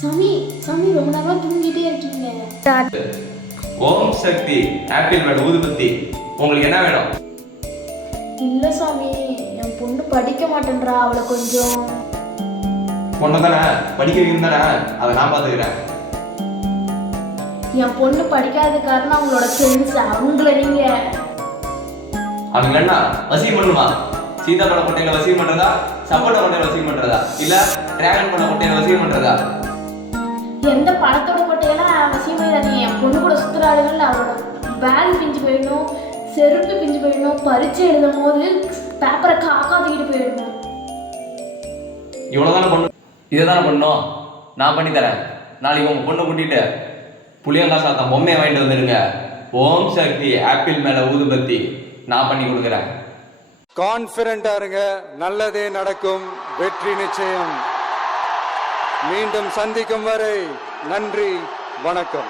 சாமி சாமி ரொம்ப நேரமா தூங்கிட்டே இருக்கீங்க. ஓம் சக்தி ஆப்பிள் மேடம் ஊதுபத்தி. உங்களுக்கு என்ன வேணும்? இல்ல சாமி, என் பொண்ணு படிக்க மாட்டேன்றா, அவளை கொஞ்சம். பொண்ணு தானே, படிக்க வைக்கணும் தானே, அதை நான் பார்த்துக்கிறேன். என் பொண்ணு படிக்காத காரணம் அவங்களோட ஃப்ரெண்ட்ஸ், அவங்கள நீங்க. அவங்க என்ன வசியம் பண்ணுமா? சீதாப்பழ கொட்டையில வசியம் பண்றதா, சப்போட்டா கொட்டையில வசியம் பண்றதா, இல்ல டிராகன் பழ கொட்டையில வசியம் பண்றதா? எந்த பழத்தோட கொட்டையெல்லாம் அவசியம் இல்லை. என் பொண்ணு கூட சுற்றுலாடுகள் அவளோட பேக் பிஞ்சு போயிடணும், செருப்பு பிஞ்சு போயிடணும், பரீட்சை எழுதும் போது பேப்பரை காக்காத்திக்கிட்டு போயிடணும். இவ்வளவுதானே பண்ணணும், இதை தானே பண்ணணும். நான் பண்ணி தரேன். நாளைக்கு உங்க பொண்ணை கூட்டிட்டு புளியங்காய் சாத்தம் பொம்மையை வாங்கிட்டு வந்துடுங்க. ஓம் சக்தி ஆப்பிள் மேல ஊதுபத்தி நான் பண்ணி கொடுக்குறேன். கான்ஃபிடென்ட்டா இருங்க, நல்லதே நடக்கும், வெற்றி நிச்சயம். மீண்டும் சந்திக்கும் வரை நன்றி, வணக்கம்.